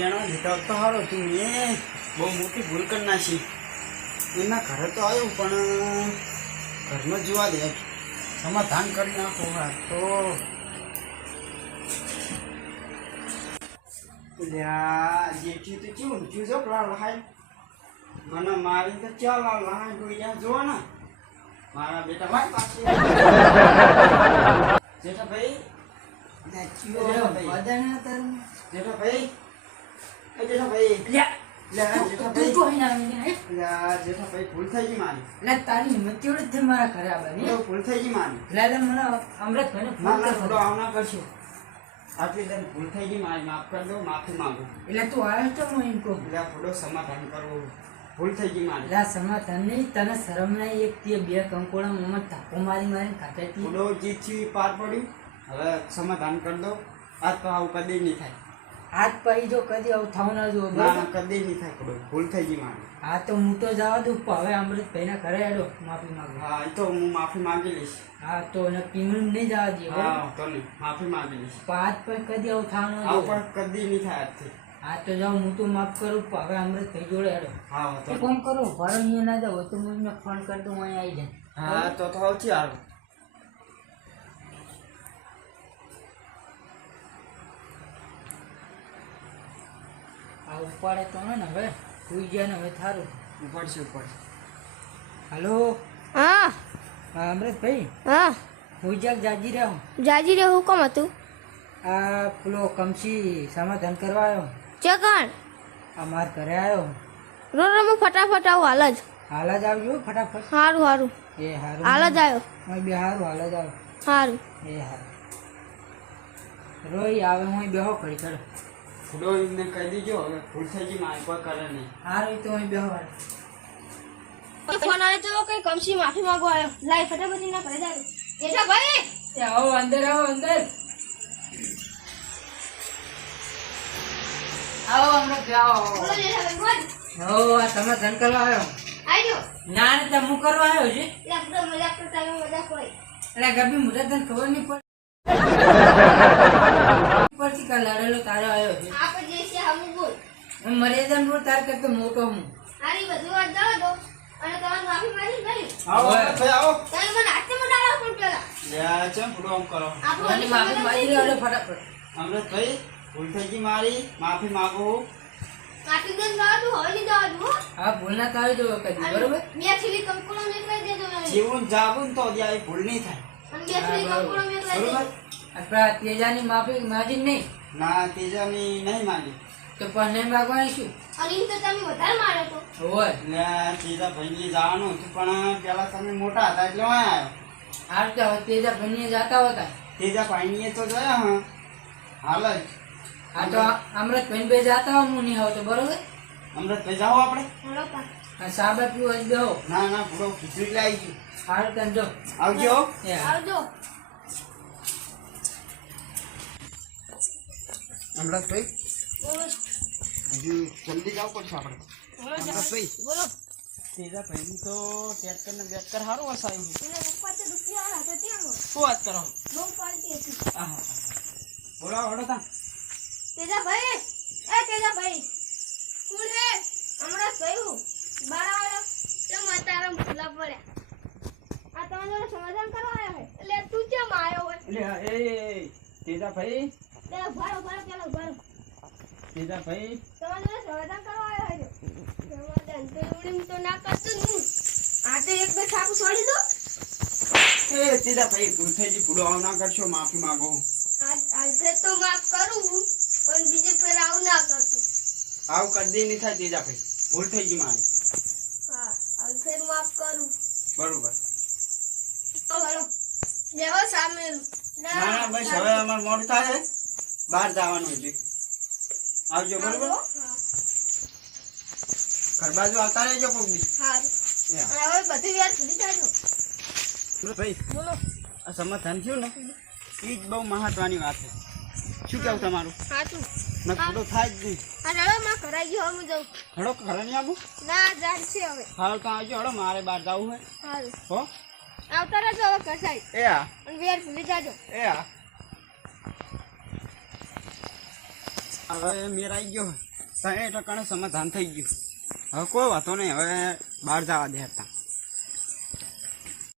લેણો લીધો તો સારો તું મેં બહુ મોટી ભૂલ કરી નાખી. એના ઘરે તો આવ્યું પણ ઘરમાં જોવા દે સમાધાન કરી નાખો. હા તો જેઠી તો કેવું થયું છે પેલા લહાય મને મારી તો ચાલ લહાય કોઈ ત્યાં જોવો ને મારા બેટા ભાઈ પાસે જેઠા ભાઈ ભૂલ થઈ ગઈ મારી. તારી હિંમત કેવડી થઈ મારા ઘરે આવવાની? ભૂલ થઈ ગઈ મારી. મને અમૃત થોડો આવના કરશો. આટલી તને ભૂલ થઈ ગઈ મારી, માફ કરી દો, માફી માંગુ. એટલે તું આવ્યો તો હું એમ કહું એટલે થોડો સમાધાન કરવું. ભૂલ થઈ ગઈ મારી. એટલે સમાધાન નહીં, તને શરમ નહીં? એક તે બે કંકોડા મોમાં ધાકો મારી મારી ખાતે થોડો જીતથી પાર પડ્યું. હવે સમાધાન કરી દો. આજ તો આવું કદી નહીં થાય. હાથ પડી જો કદી આવું થવું ના જો. ના કદી નહીં થાય. ભૂલ થઈ ગઈ મારી. હા તો હું તો જવા દઉં. હવે અમૃતભાઈના ઘરે હેડો માફી માંગુ. હા એ તો હું માફી માંગી લઈશ. હા તો પીનું નહીં જવા દઈએ. હા તો નહીં, માફી માંગી લઈશ. હાથ પર કદી આવું થવાનું આવું પણ કદી નહીં થાય આજથી. હા તો જાઉં, હું તો માફ કરું. હવે અમૃતભાઈ જોડે હેડો. હા તો ફોન કરો. ભરો અહીંયા ના જાવ તો હું એમને ફોન કરતો હું અહીંયા આવી જાય. હા તો સૌથી સારું. આ ઉપાડે તો ને હવે સુઈ ગયા ને હવે થારું ઉપડશે ઉપડશે. હલો હા હા અમૃતભાઈ, હા સુઈ જાગ જાજી રહ્યા હું. જાજી રે હુકમ હતું? આ પેલો કમસી સમાધાન કરવા આવ્યો. ચકણ આ માર ઘરે આવ્યો. રો રો હું ફટાફટ આવું હાલ જ. હાલ જ આવજો ફટાફટ. સારું સારું એ હારું. હાલ જ આવ્યો. હું બે હારું હાલ જ આવો. સારું એ હારું. રોઈ આવે હું બેહો કરી ચડો. થોડો એમને કહી દીજો. હવે ભૂલ થઈ ગઈ મારી, કોઈ કરે નહીં. હારું તો હું બેહો. ફોન આવે તો કઈ કમસી માફી માંગો આવ્યો. લાઈ ફટાફટ ના કરે જાય. જેઠા ભાઈ આવો અંદર, આવો અંદર. આવો અમૃતભાઈ આવો. બોલો જેઠા ભાઈ બોલ. હો આ સમાધાન કરવા આવ્યો. આજો ના ને તો હું કરવા આવ્યો છે. લાગતો મજાક કરતા મજાક હોય. એટલે ગભી મુજબ તને ખબર નહીં પડે. પરથી કાલ લડેલો તારો આવ્યો છે. આપણે જે છે હમ બોલ. હું મર્યાદા બોલ, તાર કરતો મોટો હું. આરી બધું વાત જાવ દો અને તમારી માફી માંગી ગઈ. આવો ભાઈ આવો. તમે મને હાથે મડાડો પણ પેલા. લે ચમ થોડો આમ કરો. મને માફી માંગી લ્યો ફટાફટ. અમૃતભાઈ ભૂલ થઈ ગઈ મારી, માફી માંગુ. કાટી દેન જવા દો, હવે નહીં જવા દો. હા ભૂલ ના થાય જો કદી, બરોબર? બે છીલી કંકુડો નીકળી દેજો મને. જીવન જાવું તો ત્યાં ભૂલ નહીં થાય. અને બે છીલી કંકુડો નીકળી દેજો. બરોબર? આપણા તેજાની માફી માગી નહીં ના તેજાની નહીં માંગી. તો પણ નહીં માગવાની શું અને એમ તો તમે વધારે માર્યો તો. હોય. એટલે તેજા ભાઈ જવાનું હતું પણ પેલા તમે મોટા હતા એટલે હું આવ્યો. હાર તો હવે તેજા ભાઈ જતા હતા. તેજા ભાઈ તો જોયા હા હાલ જ. આ તો અમૃતભાઈ બે જતા હોય, હું નહીં આવતો, બરોબર? અમૃતભાઈ જાઓ આપણે. હલો પા. આ સાબા પીવો જ બેહો. ના ના પૂરો ખીચડી લઈ આવી ગયું. હાર તને જો. આવજો. એ હા. આવજો. અમૃતભાઈ બોલો. હજુ જલ્દી જાવ પડશે આપણે. અમૃતભાઈ બોલો. તેજા ભાઈ તો ટ્રેક્ટર ને બેટકર સારું વસાયું. એને પપ્પા તો દુખી વાળા તો ત્યાં શું વાત કરો? બહુ પાલટી હતી. હા બોલો વડો તા. તેજાભાઈ, એ તેજાભાઈ, કોણ હે? હમણાં થયું બારાવાળો તો માતારામ ખુલ્લા પડ્યા. આ તમારે સમાધાન કરવા આવ્યો છે એટલે તું કેમ આવ્યો હોય? એટલે એ તેજા ભાઈ, પેલા ભાડો પેલા ભાડો તેજા ભાઈ તમારે સમાધાન કરવા આવ્યો છે. સમાધાન તો એવડી તો ના કરતો જ હું. આ તો એક બે છાપું છોડી દો. એ તેજા ભાઈ ભૂલ થઈ ગઈ, પૂરો આવ ના કરશો, માફી માંગો. આજે તો માફ કરું પણ બીજે ફેર આવું ના કરતો. આવું કદી નહીં થાય તેજા ભાઈ, ભૂલ થઈ ગઈ મારી. હા આજે ફેર માફ કરું. બરોબર. બોલો બેહો સામે. ના ના બસ હવે અમારે મોડું થાય છે, બહાર જવાનું છે. આવજો બરોબર. ઘર બાજુ આવતા રહેજો કોક દી. સારું. હવે બધી વાર સુધી જાજો. ભાઈ બોલો. આ સમાધાન થયું ને એ જ બહુ મહત્વની વાત છે. શું કેવું તમારું? સાચું. મેં થોડો થાય જ નહીં. આ રડો માં કરાઈ ગયો હું જાઉં. થોડો ઘરે નહીં આવું? ના જાણ છે હવે. હાલ તો આવજો. હડો મારે બહાર જવું હોય. સારું. હો આવતા રહેજો હવે કસાઈ. એ હા અને વાર સુધી જાજો. એ હા હવે મેર આવી ગયો. તો એ ટકાનું સમાધાન થઈ ગયું. હવે કોઈ વાતો નહીં, હવે બહાર જવા દે હતા.